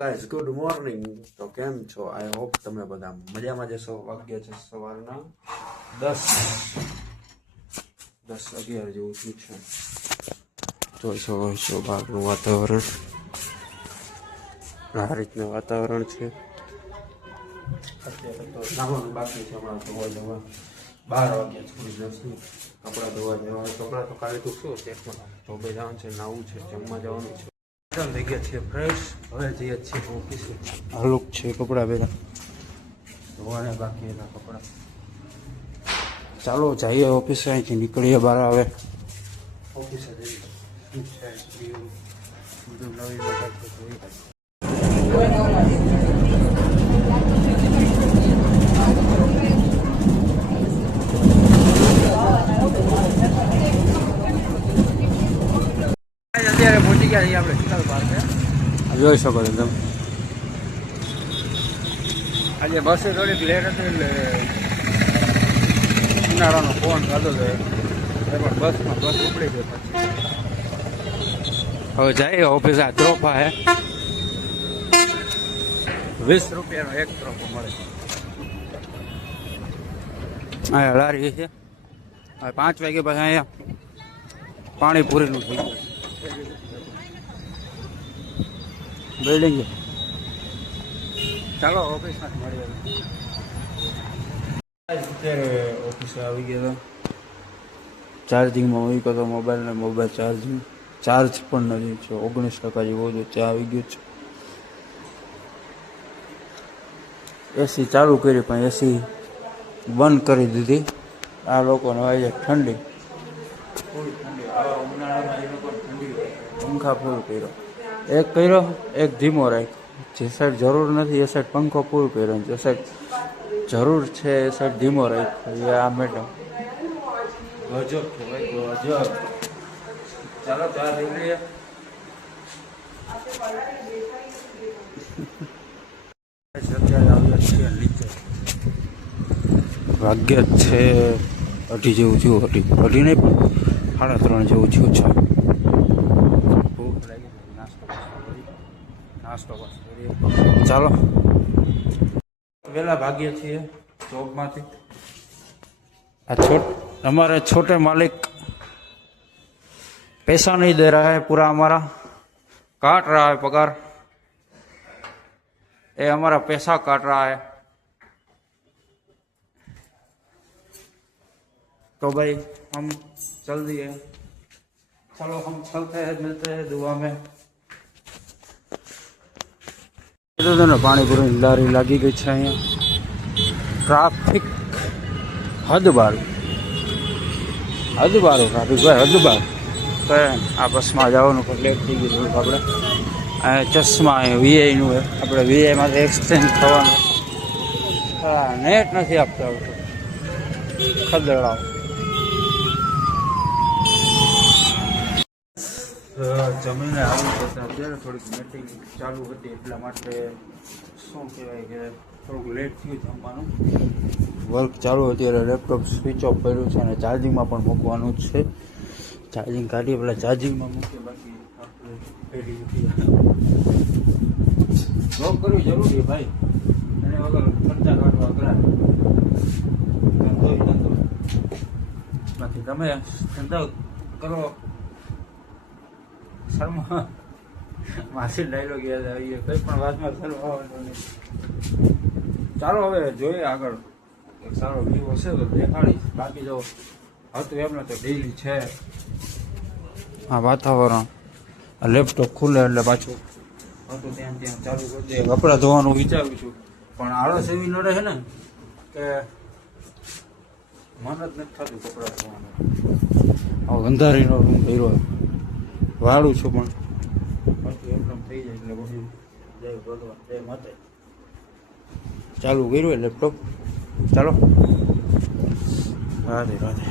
Guys good morning. તો કેમ છો? આઈ હોપ તમે બધા મજામાં જશો. વાગ્યા છે સવારના 10:11 જેવું થયું છે. જોઈ શકો છો બહારનું વાતાવરણ. આ રીતનું વાતાવરણ છે. અત્યારે તો નાવાનું બાકી છે. હમણાં ધોવા જવા 12 વાગ્યા સુધી જશું. કપડાં ધોવા જવા. કપડાં તો કાલે તો શું છે, ધોબે જવાનું છે, નાવું છે, જમવા જવાનું છે. થઈ ગયા છીએ ફ્રેશ. હવે જઈએ છીએ ઓફિસે. આ લુક છે કપડાં પહેરા ધોવાને બાકી એના કપડાં. ચાલો જઈએ ઓફિસે. અહીંથી નીકળીએ બહાર. હવે ઓફિસે જઈએ. બધું નવી વખત જોઈ. અત્યારે પહોંચી ગયા છીએ આપણે શીતલ પાર્કે. જોઈ શકો છો તમે. આજે બસે થોડીક લેટ હતી એટલે ઉનાળાનો ફોન ખાધો હતો પણ બસમાં બસ ઉપડી ગયો. હવે જઈએ ઓફિસ. આ ત્રોફા હે 20 રૂપિયાનો એક ત્રોફો મળે. અહીંયા લારી છે. હવે 5 વાગે પછી અહીંયા પાણીપુરીનું થઈ ગયું બિલ્ડિંગ. ચાલો ઓફિસમાં મળીએ. અત્યારે ઓફિસે આવી ગયા હતા. ચાર્જિંગમાં મૂક્યો હતો મોબાઈલને. મોબાઈલ ચાર્જ પણ નથી છે. 19% જેવો જો ચા આવી ગયો છે. એસી ચાલુ કરી પણ એસી બંધ કરી દીધી. આ લોકોને હોય છે ઠંડી, ફૂલ ઠંડી. આવા ઉનાળામાં એ લોકો ઠંડી પંખા ફૂલ કર્યો. એક કર્યો, એક ધીમો રાખ્યો. જે સાઈડ જરૂર નથી એ સાઈડ પંખો ફૂલ કર્યો. જે સાઈડ જરૂર છે એ સાઈડ ધીમો રાખ્યો. એ આ મેડમ ગજબ છે ભાઈ, ગજબ. ચાલો ચા લઈ લઈએ. અત્યારે આવ્યા છીએ નીચે. વાગ્ય છે 2:30 જેવું થયું. 2:30 નહીં પણ 3:30 જેવું થયું છે. ભૂખ લાગી. નાસ્તો કરીએ. ચાલો વહેલા ભાગીએ છીએ જોબમાંથી. हमारे छोटे मालिक पैसा नहीं दे रहा है पूरा, हमारा काट रहा है पगार. ये हमारा पैसा काट रहा है. तो भाई हम चल दिए. चलो हम चलते हैं, मिलते हैं दुआ में. पानीपुरी लारी लागी गई है. अँ ट्राफिक हद बारू ट्राफिक भाई हद बार. आ बस में जवान पर लेट थी गई. अपने चश्मा वीआई नु है. अपने वीआई में एक्सचेंज थवा नेट नहीं आपता खदड़ा. जमीने આવી જતા અત્યારે થોડીક મીટિંગ ચાલુ હતી એટલા માટે શું કહેવાય કે થોડુંક લેટ થયું જમવાનું. વર્ક ચાલુ અત્યારે લેપટોપ સ્વિચ ઓફ કર્યું છે અને ચાર્જિંગમાં પણ મૂકવાનું જ છે. ચાર્જિંગ કાઢીએ પેલા ચાર્જિંગમાં મૂકીએ. બાકી જોબ કરવી જરૂરી ભાઈ. એને વગર ખર્ચા કાઢવા કરાય. ધંધો બાકી તમે ધંધો કરો. શર્મા માસી ડાયલોગ યાદ આવી ગયો. કંઈ પણ વાતમાં શરમાવાનું નહીં. ચાલો હવે જોઈએ આગળ. એક સારો વ્યૂ હશે તો દેખાડીશ. બાકી જો હતું એમને તો ડેઈલી છે આ વાતાવરણ. આ લેપટોપ ખુલે એટલે પાછું હતું ત્યાં ચાલુ કરી દે. કપડાં ધોવાનું વિચારું છું પણ આળસ એવી ન રહે ને કે મન જ નથી થતું કપડાં ધોવાનું. હવે ગંધારીનો રૂમ કર્યો વાળું છું પણ પાછું એકદમ થઈ જાય એટલે પછી જય ભગવાન જય માતા. ચાલુ કર્યું લેપટોપ. ચાલો રાધે રાધે.